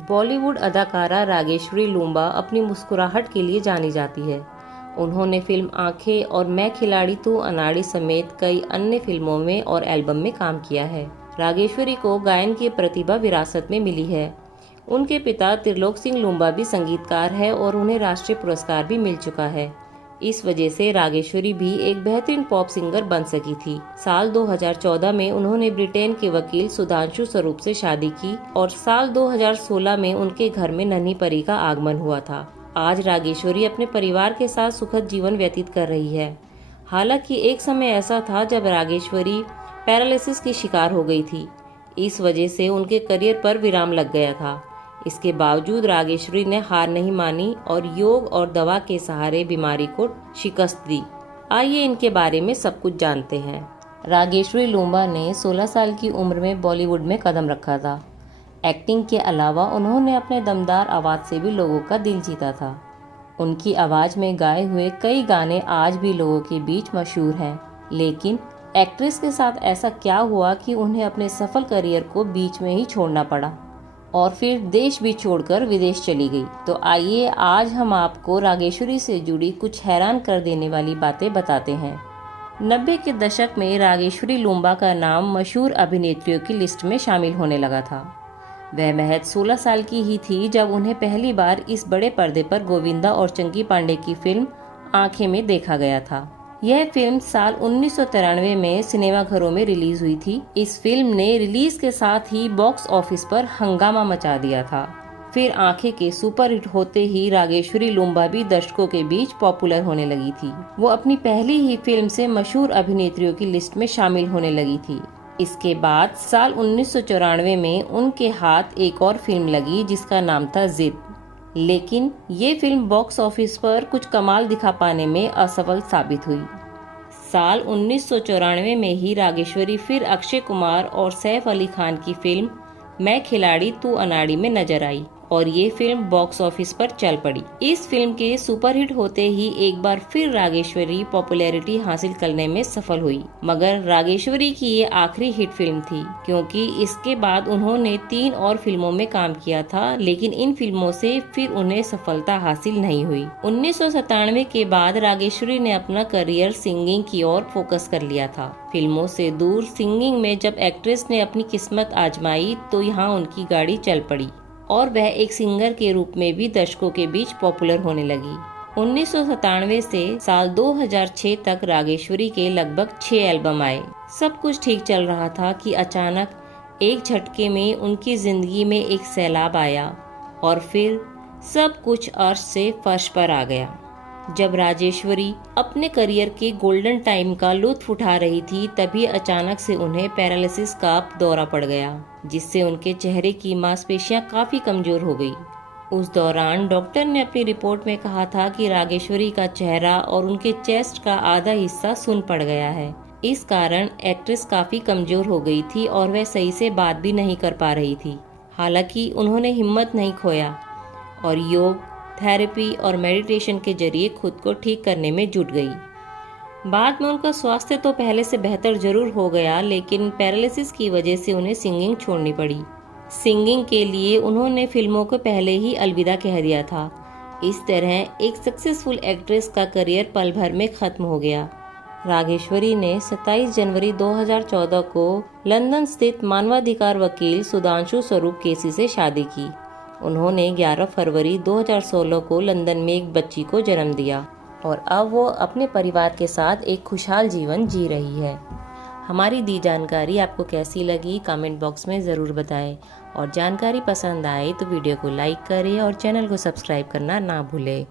बॉलीवुड अदाकारा रागेश्वरी लूम्बा अपनी मुस्कुराहट के लिए जानी जाती है। उन्होंने फिल्म आंखें और मैं खिलाड़ी तू अनाड़ी समेत कई अन्य फिल्मों में और एल्बम में काम किया है। रागेश्वरी को गायन की प्रतिभा विरासत में मिली है। उनके पिता त्रिलोक सिंह लूम्बा भी संगीतकार है और उन्हें राष्ट्रीय पुरस्कार भी मिल चुका है। इस वजह से रागेश्वरी भी एक बेहतरीन पॉप सिंगर बन सकी थी। साल 2014 में उन्होंने ब्रिटेन के वकील सुधांशु स्वरूप से शादी की और साल 2016 में उनके घर में नन्ही परी का आगमन हुआ था। आज रागेश्वरी अपने परिवार के साथ सुखद जीवन व्यतीत कर रही है। हालांकि एक समय ऐसा था जब रागेश्वरी पैरालिसिस की शिकार हो गई थी। इस वजह से उनके करियर पर विराम लग गया था। इसके बावजूद रागेश्वरी ने हार नहीं मानी और योग और दवा के सहारे बीमारी को शिकस्त दी। आइए इनके बारे में सब कुछ जानते हैं। रागेश्वरी लूम्बा ने 16 साल की उम्र में बॉलीवुड में कदम रखा था। एक्टिंग के अलावा उन्होंने अपने दमदार आवाज से भी लोगों का दिल जीता था। उनकी आवाज में गाए हुए कई गाने आज भी लोगों के बीच मशहूर हैं। लेकिन एक्ट्रेस के साथ ऐसा क्या हुआ कि उन्हें अपने सफल करियर को बीच में ही छोड़ना पड़ा और फिर देश भी छोड़कर विदेश चली गई। तो आइए आज हम आपको रागेश्वरी से जुड़ी कुछ हैरान कर देने वाली बातें बताते हैं। 90 के दशक में रागेश्वरी लूम्बा का नाम मशहूर अभिनेत्रियों की लिस्ट में शामिल होने लगा था। वह महज 16 साल की ही थी जब उन्हें पहली बार इस बड़े पर्दे पर गोविंदा और चंकी पांडे की फिल्म आंखें में देखा गया था। यह फिल्म साल 1993 में सिनेमाघरों में रिलीज हुई थी। इस फिल्म ने रिलीज के साथ ही बॉक्स ऑफिस पर हंगामा मचा दिया था। फिर आंखें के सुपरहिट होते ही रागेश्वरी लूम्बा भी दर्शकों के बीच पॉपुलर होने लगी थी। वो अपनी पहली ही फिल्म से मशहूर अभिनेत्रियों की लिस्ट में शामिल होने लगी थी। इसके बाद साल 1994 में उनके हाथ एक और फिल्म लगी जिसका नाम था जिद। लेकिन ये फिल्म बॉक्स ऑफिस पर कुछ कमाल दिखा पाने में असफल साबित हुई। साल 1994 में ही रागेश्वरी फिर अक्षय कुमार और सैफ अली खान की फिल्म मैं खिलाड़ी तू अनाड़ी में नजर आई और ये फिल्म बॉक्स ऑफिस पर चल पड़ी। इस फिल्म के सुपरहिट होते ही एक बार फिर रागेश्वरी पॉपुलैरिटी हासिल करने में सफल हुई। मगर रागेश्वरी की ये आखिरी हिट फिल्म थी क्योंकि इसके बाद उन्होंने 3 और फिल्मों में काम किया था, लेकिन इन फिल्मों से फिर उन्हें सफलता हासिल नहीं हुई। 1997 के बाद रागेश्वरी ने अपना करियर सिंगिंग की ओर फोकस कर लिया था। फिल्मों से दूर सिंगिंग में जब एक्ट्रेस ने अपनी किस्मत आजमाई तो यहाँ उनकी गाड़ी चल पड़ी और वह एक सिंगर के रूप में भी दर्शकों के बीच पॉपुलर होने लगी। 1997 से साल 2006 तक रागेश्वरी के लगभग 6 एल्बम आए। सब कुछ ठीक चल रहा था कि अचानक एक झटके में उनकी जिंदगी में एक सैलाब आया और फिर सब कुछ अर्श से फर्श पर आ गया। जब राजेश्वरी अपने करियर के गोल्डन टाइम का लुत्फ उठा रही थी तभी अचानक से उन्हें पैरालिसिस का दौरा पड़ गया, जिससे उनके चेहरे की मांसपेशियां काफी कमजोर हो गई। उस दौरान डॉक्टर ने अपनी रिपोर्ट में कहा था कि रागेश्वरी का चेहरा और उनके चेस्ट का आधा हिस्सा सुन्न पड़ गया है। इस कारण एक्ट्रेस काफी कमजोर हो गई थी और वह सही से बात भी नहीं कर पा रही थी। हालांकि उन्होंने हिम्मत नहीं खोया और योग, थेरेपी और मेडिटेशन के जरिए खुद को ठीक करने में जुट गई। बाद में उनका स्वास्थ्य तो पहले से बेहतर जरूर हो गया, लेकिन पैरालिसिस की वजह से उन्हें सिंगिंग छोड़नी पड़ी। सिंगिंग के लिए उन्होंने फिल्मों को पहले ही अलविदा कह दिया था। इस तरह एक सक्सेसफुल एक्ट्रेस का करियर पल भर में खत्म हो गया। रागेश्वरी ने 27 जनवरी 2014 को लंदन स्थित मानवाधिकार वकील सुधांशु स्वरूप केसी से शादी की। उन्होंने 11 फरवरी 2016 को लंदन में एक बच्ची को जन्म दिया और अब वो अपने परिवार के साथ एक खुशहाल जीवन जी रही है। हमारी दी जानकारी आपको कैसी लगी कमेंट बॉक्स में ज़रूर बताएं और जानकारी पसंद आए तो वीडियो को लाइक करें और चैनल को सब्सक्राइब करना ना भूलें।